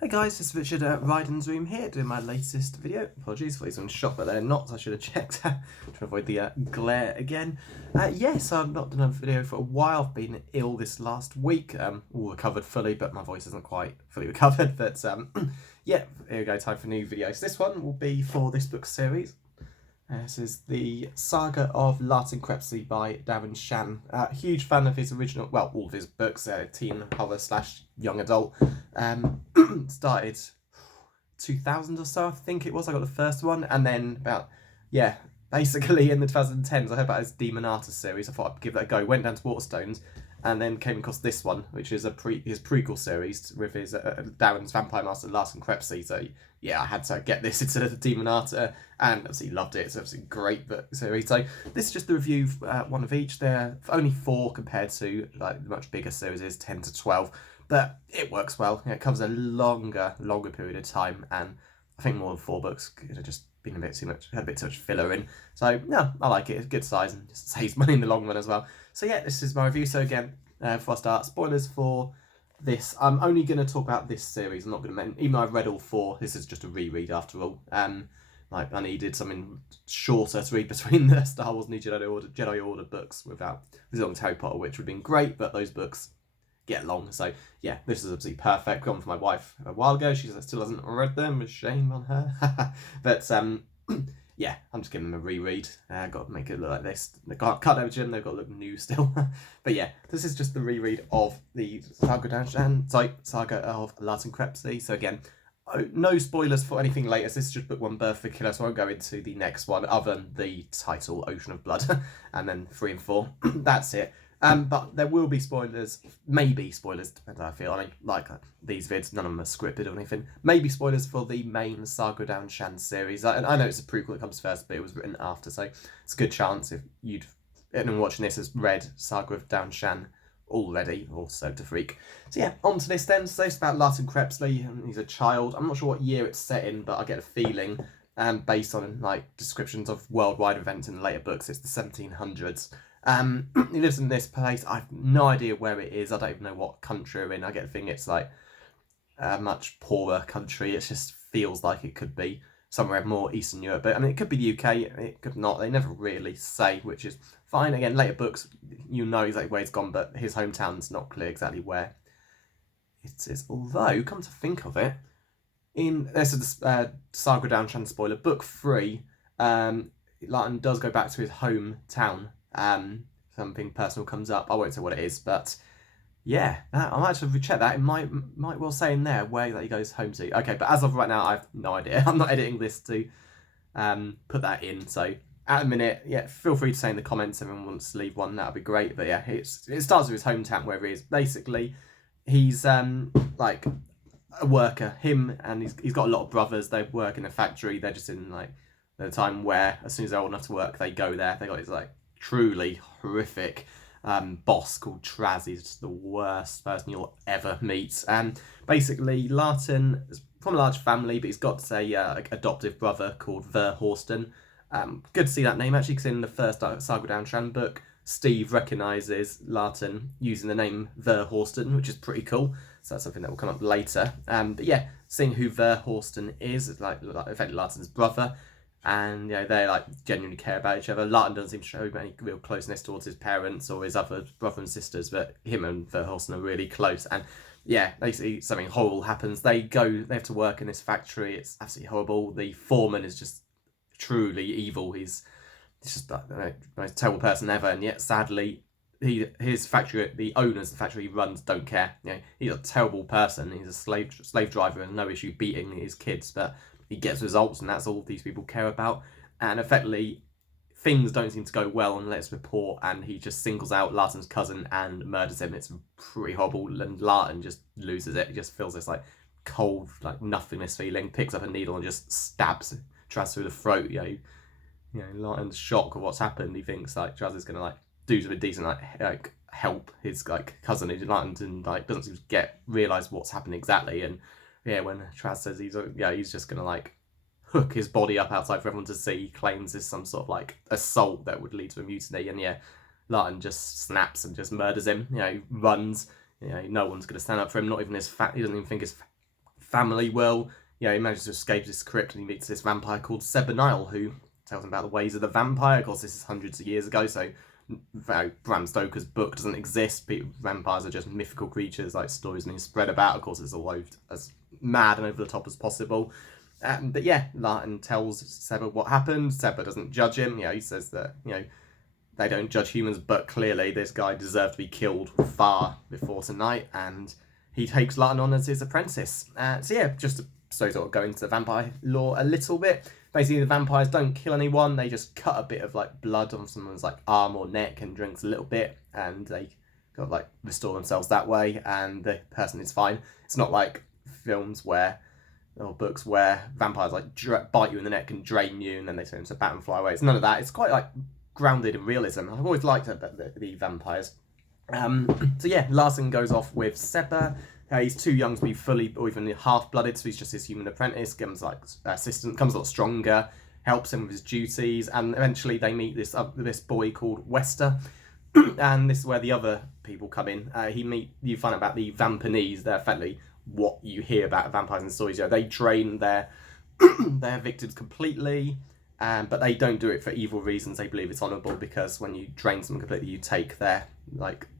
Hey guys, it's Richard at Ryden's Room here doing my latest video. Apologies for these on shot, but they're not, so I should have checked to avoid the glare again. Yes, I've not done a video for a while. I've been ill this last week, all recovered fully, but my voice isn't quite fully recovered. But yeah, here we go, time for new videos. This one will be for this book series. This is the Saga of Larten Crepsley by Darren Shan. Huge fan of his original, well, all of his books, teen horror slash young adult. Started 2000 or so, I think it was. I got the first one, and then basically in the 2010s, I heard about his Demon Artist series. I thought I'd give that a go. Went down to Waterstones, and then came across this one, which is his prequel series with his Darren's Vampire Master Larten Crepsley. So yeah, I had to get this into the Demon Art, and obviously loved it. It's obviously a great book series. So this is just the review, one of each. They're only 4 compared to like the much bigger series is 10 to 12. But it works well. It covers a longer period of time, and I think more than 4 books could have just been a bit too much, had a bit too much filler in. So no, I like it. It's good size and just saves money in the long run as well. So yeah, this is my review. So again, before I start, spoilers for this. I'm only going to talk about this series. I'm not going to mention, even though I've read all 4. This is just a reread after all. Like I needed something shorter to read between the Star Wars and Jedi Order books without as long as Harry Potter, which would have been great, but those books get long. So yeah, this is absolutely perfect. Gone for my wife a while ago. She still hasn't read them. Shame on her. But yeah, I'm just giving them a reread. Got to make it look like this. They can't cut over Jim. They've got to look new still. But yeah, this is just the reread of the Saga of Larten Crepsley. So again, no spoilers for anything later. So this is just book 1, Birth of a Killer. So I won't go into the next one other than the title, Ocean of Blood, and then 3 and 4. That's it. But there will be spoilers, maybe spoilers, depends how I feel. I mean, like these vids, none of them are scripted or anything. Maybe spoilers for the main Saga Down Shan series. I know it's a prequel that comes first, but it was written after, so it's a good chance if anyone watching this has read Saga of Down Shan already, or so to freak. So yeah, on to this then. So it's about Larten Crepsley, and he's a child. I'm not sure what year it's set in, but I get a feeling, based on like descriptions of worldwide events in later books, it's the 1700s. He lives in this place. I have no idea where it is. I don't even know what country we're in. I get the thing it's like a much poorer country. It just feels like it could be somewhere more Eastern Europe. But I mean, it could be the UK. It could not. They never really say, which is fine. Again, later books, you know exactly where he's gone, but his hometown's not clear exactly where it is. Although, come to think of it, this is the Saga Down Shan spoiler, book 3, Larten does go back to his hometown. Something personal comes up. I won't say what it is, but yeah, I might have to check that. It might well say in there where that he goes home to. Okay, but as of right now, I have no idea. I'm not editing this to put that in. So at the minute, yeah, feel free to say in the comments if anyone wants to leave one. That would be great. But yeah, it starts with his hometown where he is. Basically, he's like a worker. Him and he's got a lot of brothers. They work in a factory. They're just in like the time where as soon as they're old enough to work, they go there. They got his like truly horrific boss called Traz. He's just the worst person you'll ever meet. Basically, Larten is from a large family, but he's got a adoptive brother called Verhorsten. Good to see that name actually, because in the first Saga Down Shan book, Steve recognises Larten using the name Verhorsten, which is pretty cool. So that's something that will come up later. But yeah, seeing who Verhorsten is like effectively Larten's brother. And they like genuinely care about each other. Larten doesn't seem to show any real closeness towards his parents or his other brother and sisters, but him and Verhulsten are really close. And yeah, basically something horrible happens. They have to work in this factory. It's absolutely horrible. The foreman is just truly evil. He's just like the most terrible person ever. And yet, sadly, his factory, the owners of the factory he runs, don't care. He's a terrible person. He's a slave driver and no issue beating his kids, but he gets results, and that's all these people care about. And effectively, things don't seem to go well on Let's Report, and he just singles out Larten's cousin and murders him. It's pretty horrible, and Larten just loses it. He just feels this like cold, like nothingness feeling, picks up a needle and just stabs Traz through the throat. Larten's shocked at what's happened. He thinks like Traz is gonna like do something decent, like help his like cousin. Larten doesn't seem to realise what's happened exactly. And yeah, when Traz says he's just gonna like hook his body up outside for everyone to see, he claims there's some sort of like assault that would lead to a mutiny, and yeah, Larten just snaps and just murders him. Runs. No one's gonna stand up for him. Not even he doesn't even think his family will. He manages to escape this crypt and he meets this vampire called Saga, who tells him about the ways of the vampire. Of course, this is hundreds of years ago, so Bram Stoker's book doesn't exist. Vampires are just mythical creatures, like stories being spread about. Of course, it's all as mad and over the top as possible. But yeah, Larten tells Saga what happened. Saga doesn't judge him. He says that they don't judge humans, but clearly this guy deserved to be killed far before tonight, and he takes Larten on as his apprentice. So yeah, just to sort of go into the vampire lore a little bit. Basically, the vampires don't kill anyone. They just cut a bit of blood on someone's arm or neck and drinks a little bit, and they got restore themselves that way, and the person is fine. It's not like films or books where vampires bite you in the neck and drain you, and then they turn into a bat and fly away. It's none of that. It's quite grounded in realism. I've always liked the vampires. So yeah, Larten goes off with Saga. He's too young to be fully or even half-blooded, so he's just his human apprentice. Gives assistant, becomes a lot stronger, helps him with his duties, and eventually they meet this boy called Wester, and this is where the other people come in. You find out about the Vampanese. They're effectively what you hear about vampires in stories. They drain their their victims completely, but they don't do it for evil reasons. They believe it's honourable because when you drain someone completely, you take their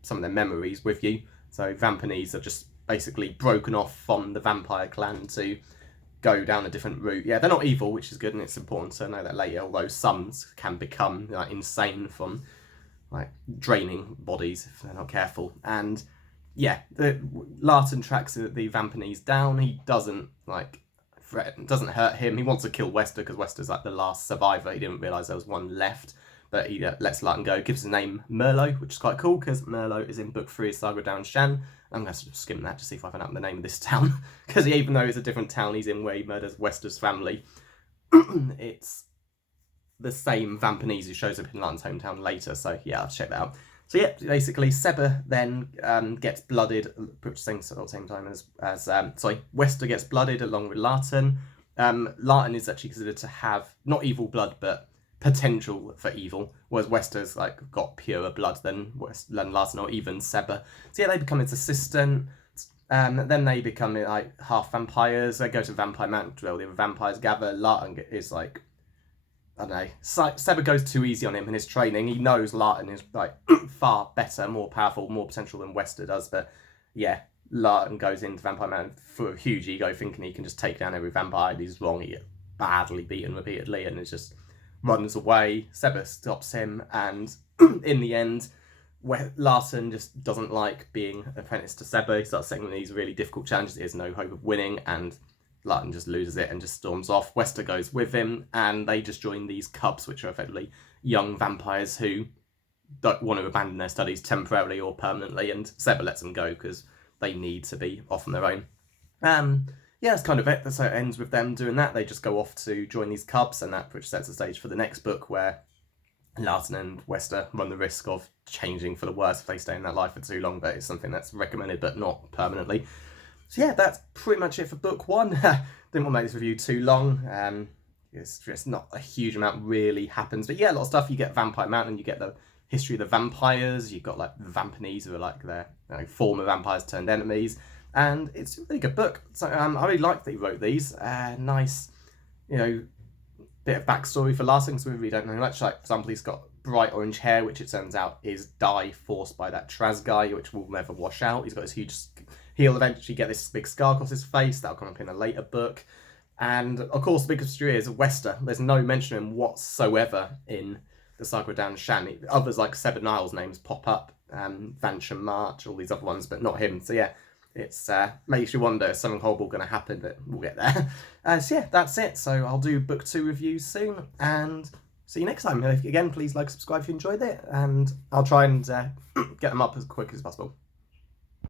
some of their memories with you. So Vampanese are just basically broken off from the vampire clan to go down a different route. Yeah, they're not evil, which is good, and it's important to know that later, although some can become insane from draining bodies if they're not careful. And yeah, Larten tracks the Vampanese down. He doesn't doesn't hurt him. He wants to kill Wester because Wester's the last survivor. He didn't realise there was one left, but he lets Larten go. Gives the name Merlot, which is quite cool because Merlot is in book 3 of Saga down Shan. I'm going to skim that to see if I find out the name of this town, because even though it's a different town he's in where he murders Wester's family, it's the same Vampanese who shows up in Larten's hometown later. So yeah, I'll check that out. So yeah, basically Saga then gets blooded, pretty same time as Wester gets blooded along with Larten. Larten is actually considered to have not evil blood, but potential for evil, whereas Wester's got purer blood than Larten or even Saga. So yeah, they become his assistant. Then they become half vampires. They go to Vampire Mountain where the other vampires gather. Larten is I don't know. Saga goes too easy on him in his training. He knows Larten is far better, more powerful, more potential than Wester does. But yeah, Larten goes into Vampire Mountain for a huge ego, thinking he can just take down every vampire. He's wrong. He gets badly beaten repeatedly, and it's just runs away. Saga stops him, and in the end, Larten just doesn't like being apprenticed to Saga. He starts setting these really difficult challenges. He has no hope of winning, and Larten just loses it and just storms off. Wester goes with him, and they just join these cubs, which are effectively young vampires who don't want to abandon their studies temporarily or permanently, and Saga lets them go because they need to be off on their own. Yeah, that's kind of it. So it ends with them doing that. They just go off to join these cubs, and that which sets the stage for the next book, where Larten and Wester run the risk of changing for the worse if they stay in that life for too long, but it's something that's recommended but not permanently. So yeah, that's pretty much it for book 1. Didn't want to make this review too long. It's just not a huge amount really happens, but yeah, a lot of stuff. You get Vampire Mountain, you get the history of the vampires, you've got the Vampanese who are their former vampires turned enemies. And it's a really good book. So I really like that he wrote these. Nice, bit of backstory for Larten, because we really don't know much. For example, he's got bright orange hair, which it turns out is dye forced by that Traz guy, which will never wash out. He's got this huge... He'll eventually get this big scar across his face. That'll come up in a later book. And, of course, the big mystery is Wester. There's no mention of him whatsoever in the Saga down Shan. Others like Seven Niles names pop up, Vansham March, all these other ones, but not him. So, yeah. It's makes you wonder, is something horrible going to happen, but we'll get there. So yeah, that's it. So I'll do book 2 reviews soon, and see you next time. Again, please subscribe if you enjoyed it, and I'll try and get them up as quick as possible.